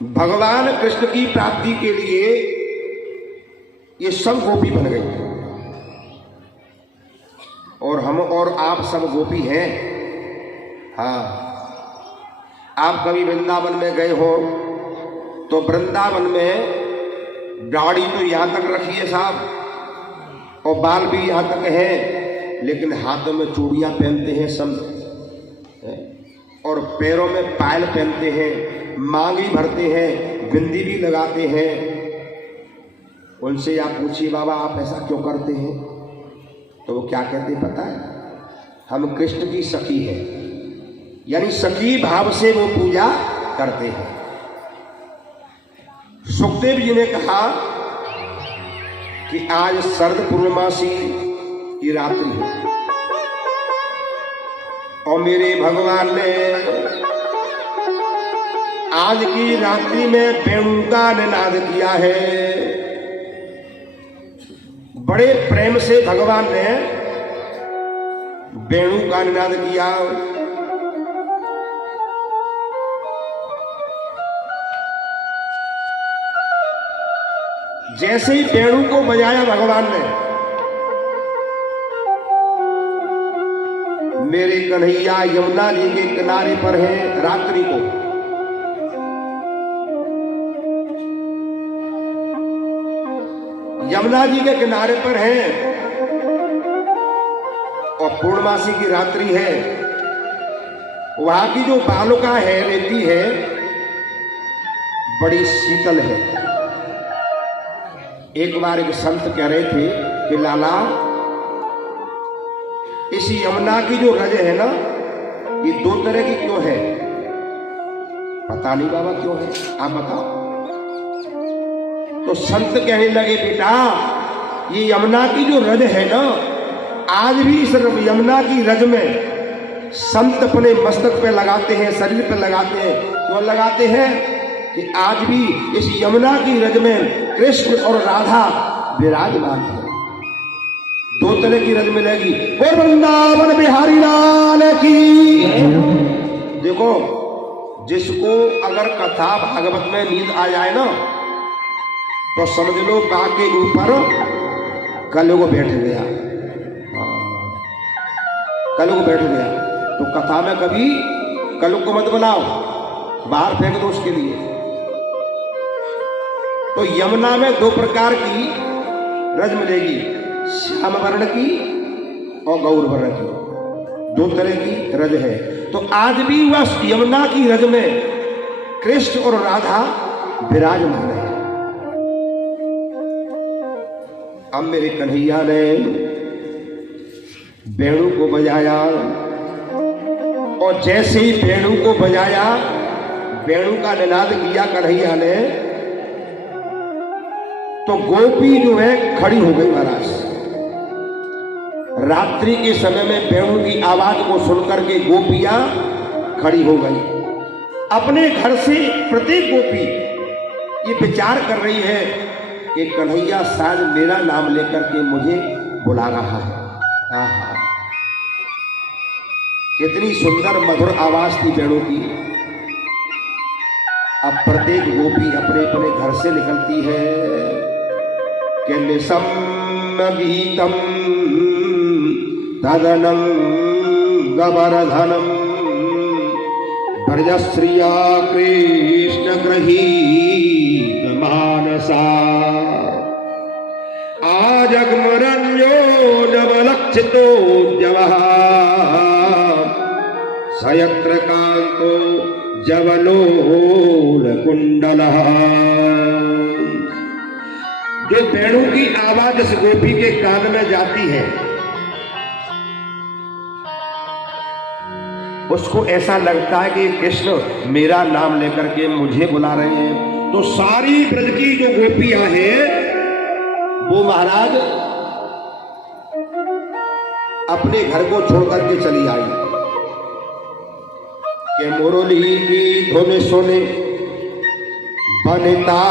भगवान कृष्ण की प्राप्ति के लिए ये सब गोपी बन गई और हम और आप सब गोपी हैं। हाँ, आप कभी वृंदावन में गए हो तो वृंदावन में दाढ़ी तो यहां तक रखी है साहब और बाल भी यहां तक है, लेकिन हाथों में चूड़ियां पहनते हैं सब और पैरों में पायल पहनते हैं, मांगी भरते हैं, बिंदी भी लगाते हैं। उनसे आप पूछिए बाबा आप ऐसा क्यों करते हैं, तो वो क्या कहते पता है, हम कृष्ण की सखी है, यानी सखी भाव से वो पूजा करते हैं। सुखदेव जी ने कहा कि आज शरद पूर्णमासी की रात्रि है और मेरे भगवान ने आज की रात्रि में वेणु का निनाद किया है। बड़े प्रेम से भगवान ने वेणु का निनाद किया। जैसे ही वेणु को बजाया भगवान ने, मेरे कन्हैया यमुना जी के किनारे पर है रात्रि को। यमुना जी के किनारे पर है और पूर्णमासी की रात्रि है। वहां की जो बालुका है, रेती है, बड़ी शीतल है। एक बार एक संत कह रहे थे कि लाला इस यमुना की जो रज है ना, ये दो तरह की क्यों है? पता नहीं बाबा क्यों है, आप बताओ। तो संत कहने लगे बेटा ये यमुना की जो रज है ना, आज भी इस यमुना की रज में संत अपने मस्तक पे लगाते हैं, शरीर पे लगाते हैं। क्यों लगाते हैं? कि आज भी इस यमुना की रज में कृष्ण और राधा विराजमान है। दो तरह की रज मिलेगी। और वृंदावन बिहारी लाल की। देखो जिसको अगर कथा भागवत में नींद आ जाए ना, तो समझ लो बाघ के ऊपर कलयुग बैठ गया। कलयुग बैठ गया। तो कथा में कभी कलयुग को मत बुलाओ, बाहर फेंक दो उसके लिए। तो यमुना में दो प्रकार की रज मिलेगी, श्याम वर्ण की और गौर वर्ण की। दो तरह की रज है। तो आज भी वह यमुना की रज में कृष्ण और राधा विराजमान है। अब मेरे कन्हैया ने वेणु को बजाया और जैसे ही वेणु को बजाया, वेणु का निनाद किया कन्हैया ने, तो गोपी जो है खड़ी हो गई महाराज। रात्रि के समय में वेणु की आवाज को सुनकर के गोपियां खड़ी हो गई। अपने घर से प्रत्येक गोपी ये विचार कर रही है कि कन्हैया शायद मेरा नाम लेकर के मुझे बुला रहा है। आहा, कितनी सुंदर मधुर आवाज थी वेणु की। अब प्रत्येक गोपी अपने अपने घर से निकलती है कि निशम गीतम तदनम गवर्धनम ब्रजश्रिया कृष्ण गृहीत मानसा आजगमरण्यो नवलक्षितो जवः सयत्र कांतो जवलोल कुंडलः। जो वेणु की आवाज इस गोपी के कान में जाती है, उसको ऐसा लगता है कि कृष्ण मेरा नाम लेकर के मुझे बुला रहे हैं। तो सारी ब्रज की जो गोपियां हैं वो महाराज अपने घर को छोड़ करके चली आई कि मुरली की धुन सुने बनता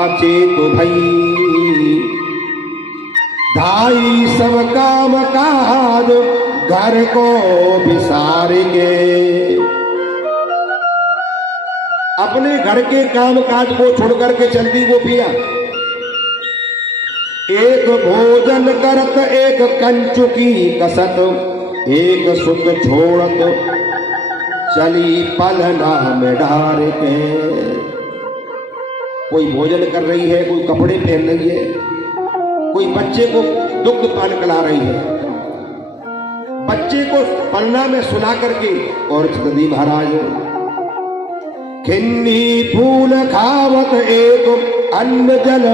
अचेत भई, धाई सब काम काज घर को बिसार गे। अपने घर के काम काज को छोड़कर के चलती गोपियां। एक भोजन करत एक कंचुकी कसत, एक सुत छोड़त चली पलना में डार के। कोई भोजन कर रही है, कोई कपड़े पहन रही है, कोई बच्चे को दुग्ध पान पिला रही है, बच्चे को पलना में सुला करके। और नदी महाराज खिन्नी फूल खावत एक, अन्न जल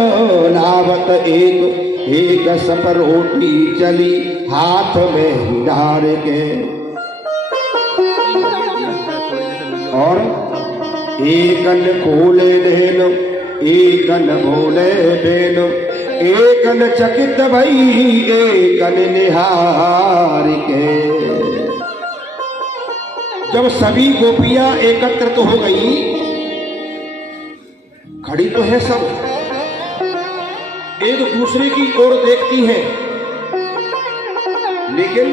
लावत एक, एक सप रोटी चली हाथ में ही डार के। और एकन खोले देन, एकन बोले देन, एकन चकित भई, एकन निहार के। जब सभी गोपियां एकत्रित हो गई, खड़ी तो है सब, एक दूसरे की ओर देखती हैं, लेकिन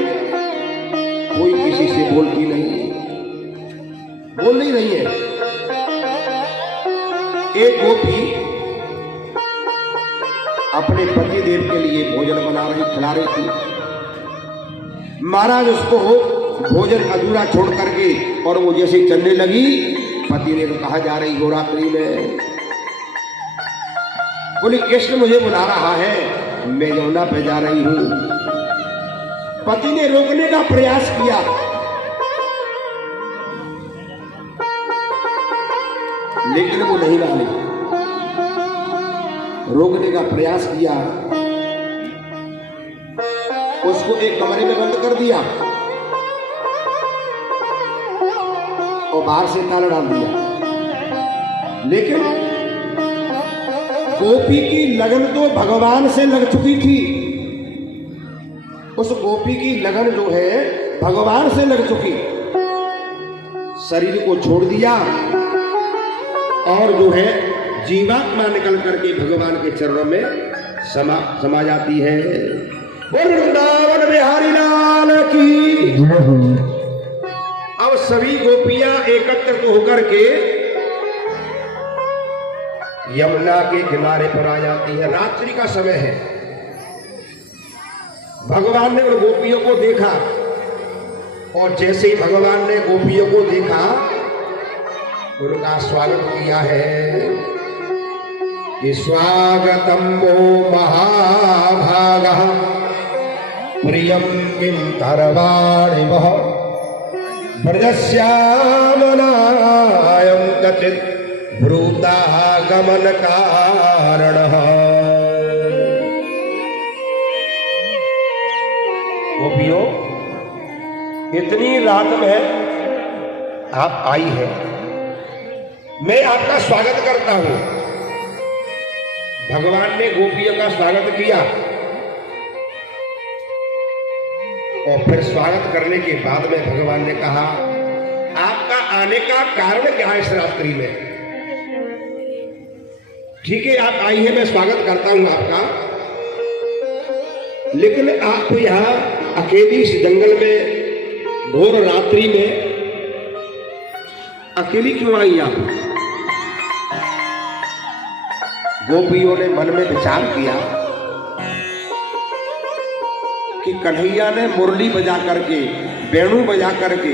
कोई किसी से बोलती नहीं, बोल नहीं रही है। एक गोपी अपने पति देव के लिए भोजन बना रही, खिला रही थी। महाराज उसको भोजन अधूरा छोड़ करके और वो जैसे चलने लगी, पति ने कहा जा रही हो रात्रि में? बोली कृष्ण मुझे बुला रहा है, मैं यमुना पे जा रही हूं। पति ने रोकने का प्रयास किया, लेकिन वो नहीं मानी। रोकने का प्रयास किया, उसको एक कमरे में बंद कर दिया और बाहर से ताला डाल दिया। लेकिन गोपी की लगन तो भगवान से लग चुकी थी। उस गोपी की लगन जो है भगवान से लग चुकी, शरीर को छोड़ दिया और जो है जीवात्मा निकल करके भगवान के चरणों में समा जाती है। वृंदावन बिहारी लाल की। अब सभी गोपियां एकत्रित होकर के यमुना के किनारे पर आ जाती है। रात्रि का समय है। भगवान ने उन गोपियों को देखा और जैसे ही भगवान ने गोपियों को देखा, उनका स्वागत किया है कि स्वागतम वो महाभागः प्रियं किं करवाणि वः ब्रजस्यामनायं कचित् ब्रूतागमन कारणः। गोपियों, इतनी रात में आप आई है, मैं आपका स्वागत करता हूं। भगवान ने गोपियों का स्वागत किया और फिर स्वागत करने के बाद में भगवान ने कहा, आपका आने का कारण क्या है इस रात्रि में? ठीक है, आप आई है, मैं स्वागत करता हूं आपका, लेकिन आप यहां अकेली इस जंगल में घोर रात्रि में अकेली क्यों आई आप? गोपियों ने मन में विचार किया कि कन्हैया ने मुरली बजा करके, वेणु बजा करके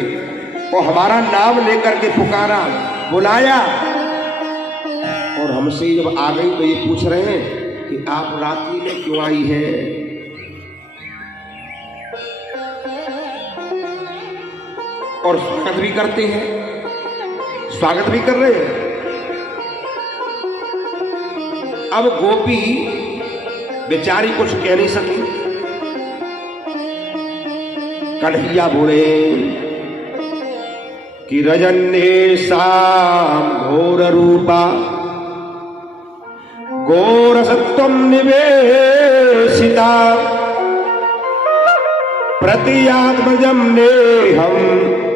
और हमारा नाम लेकर के पुकारा, बुलाया, और हमसे जब आ गई तो ये पूछ रहे हैं कि आप रात्रि में क्यों आई है? और स्वागत भी करते हैं, स्वागत भी कर रहे हैं। अब गोपी बेचारी कुछ कह नहीं सकी। कन्हैया बोले कि रजन्ये शाम घोर रूपा घोर सत्वम निवेशिता प्रतियात्मजम ने हम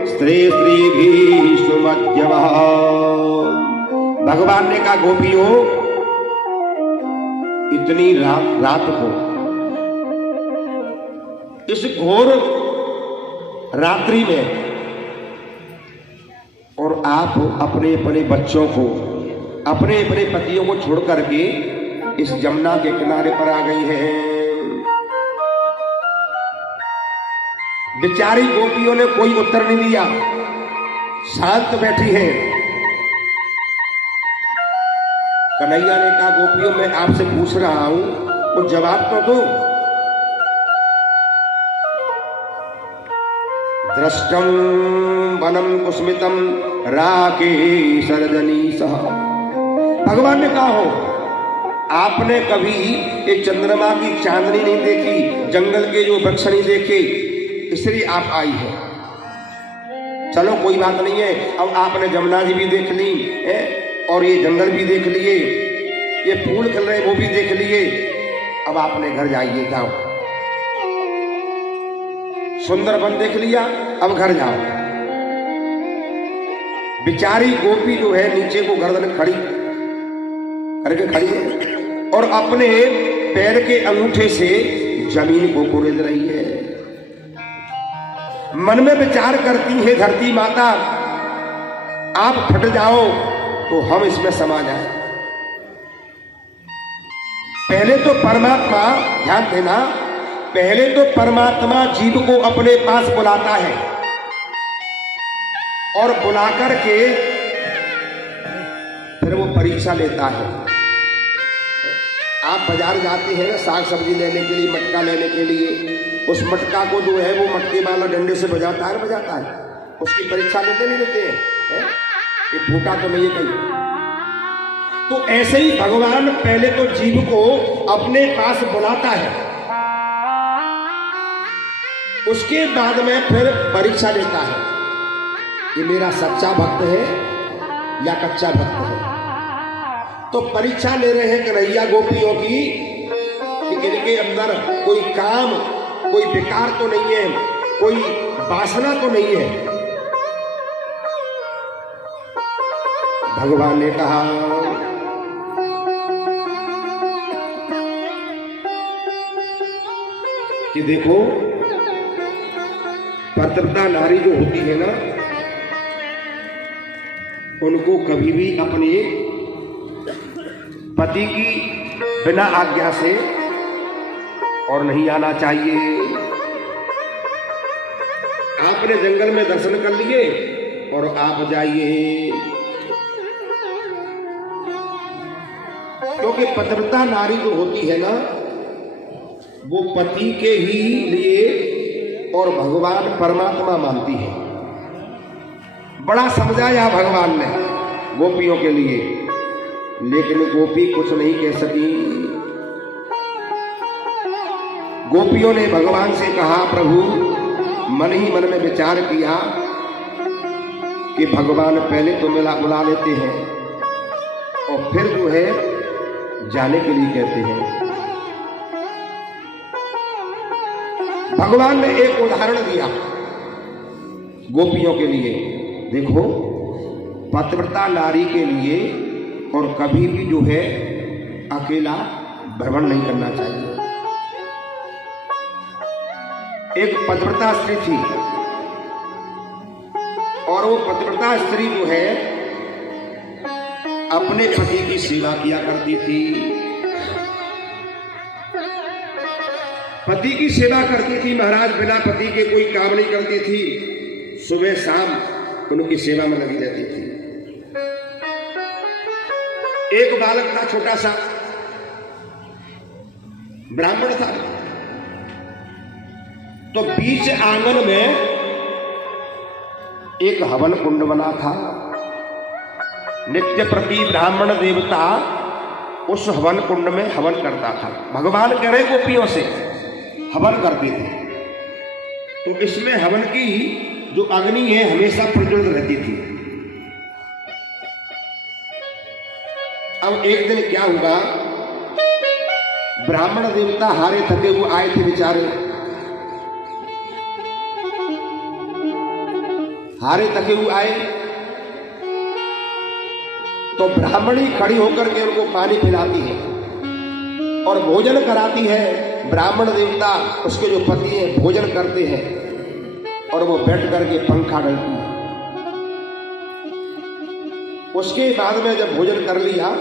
स्त्री स्त्री भी सुमध्यव। भगवान ने कहा, गोपियों, इतनी रात को इस घोर रात्रि में और आप अपने अपने बच्चों को, अपने अपने पतियों को छोड़ करके इस जमुना के किनारे पर आ गई हैं। बेचारी गोपियों ने कोई उत्तर नहीं दिया, शांत बैठी हैं। कन्हैया ने कहा, गोपियों मैं आपसे पूछ रहा हूं, तो जवाब तो दो। दृष्टम वनम कुस्मितम राकेशरजनी सह। भगवान ने कहा, हो आपने कभी ये चंद्रमा की चांदनी नहीं देखी, जंगल के जो वृक्ष नहीं देखे, इसलिए आप आई है। चलो कोई बात नहीं है, अब आपने जमुना जी भी देख ली है, और ये जंगल भी देख लिए, ये फूल खिल रहे वो भी देख लिए, अब आपने घर जाइए, जाओ। सुंदर वन देख लिया, अब घर जाओ। बेचारी गोपी जो है नीचे को गर्दन खड़ी करके खड़ी है और अपने पैर के अंगूठे से जमीन को कुरेद रही है। मन में विचार करती है, धरती माता आप फट जाओ तो हम इसमें समा जाए। पहले तो परमात्मा, ध्यान देना, पहले तो परमात्मा जीव को अपने पास बुलाता है और बुला करके फिर वो परीक्षा लेता है। आप बाजार जाते हैं ना साग सब्जी लेने के लिए, मटका लेने के लिए, उस मटका को जो है वो मटके वाला डंडे से बजाता है, उसकी परीक्षा लेते नहीं लेते हैं, ये फूटा तो नहीं है कहीं। तो ऐसे ही भगवान पहले तो जीव को अपने पास बुलाता है, उसके बाद में फिर परीक्षा लेता है, ये मेरा सच्चा भक्त है या कच्चा भक्त है। तो परीक्षा ले रहे हैं कन्हैया गोपियों की कि इनके अंदर कोई काम, कोई विकार तो नहीं है, कोई वासना तो नहीं है। भगवान ने कहा, कि देखो पतिव्रता नारी जो होती है ना, उनको कभी भी अपने पति की बिना आज्ञा से और नहीं आना चाहिए। आपने जंगल में दर्शन कर लिए और आप जाइए, क्योंकि पतिव्रता नारी जो होती है ना, वो पति के ही लिए और भगवान परमात्मा मानती है। बड़ा समझाया भगवान ने गोपियों के लिए, लेकिन गोपी कुछ नहीं कह सकी। गोपियों ने भगवान से कहा, प्रभु, मन ही मन में विचार किया कि भगवान पहले तो बुला लेते हैं और फिर जो है जाने के लिए कहते हैं। भगवान ने एक उदाहरण दिया गोपियों के लिए, देखो पतिव्रता नारी के लिए और कभी भी जो है अकेला भ्रमण नहीं करना चाहिए। एक पतिव्रता स्त्री थी और वो पतिव्रता स्त्री जो है अपने पति की सेवा किया करती थी, पति की सेवा करती थी महाराज, बिना पति के कोई काम नहीं करती थी, सुबह शाम उनकी सेवा में लगी रहती थी। एक बालक था छोटा सा, ब्राह्मण था, तो बीच आंगन में एक हवन कुंड बना था। नित्य प्रति ब्राह्मण देवता उस हवन कुंड में हवन करता था। भगवान कह रहे गोपियों से हवन करते थे, तो इसमें हवन की जो अग्नि है हमेशा प्रज्वलित रहती थी। अब एक दिन क्या हुआ, ब्राह्मण देवता हारे थके हुए आए थे बेचारे, हारे थके हुए आए, तो ब्राह्मणी खड़ी होकर के उनको पानी पिलाती है और भोजन कराती है। ब्राह्मण देवता उसके जो पति हैं भोजन करते हैं और वो बैठ करके पंखा डालती है। उसके बाद में जब भोजन कर लिया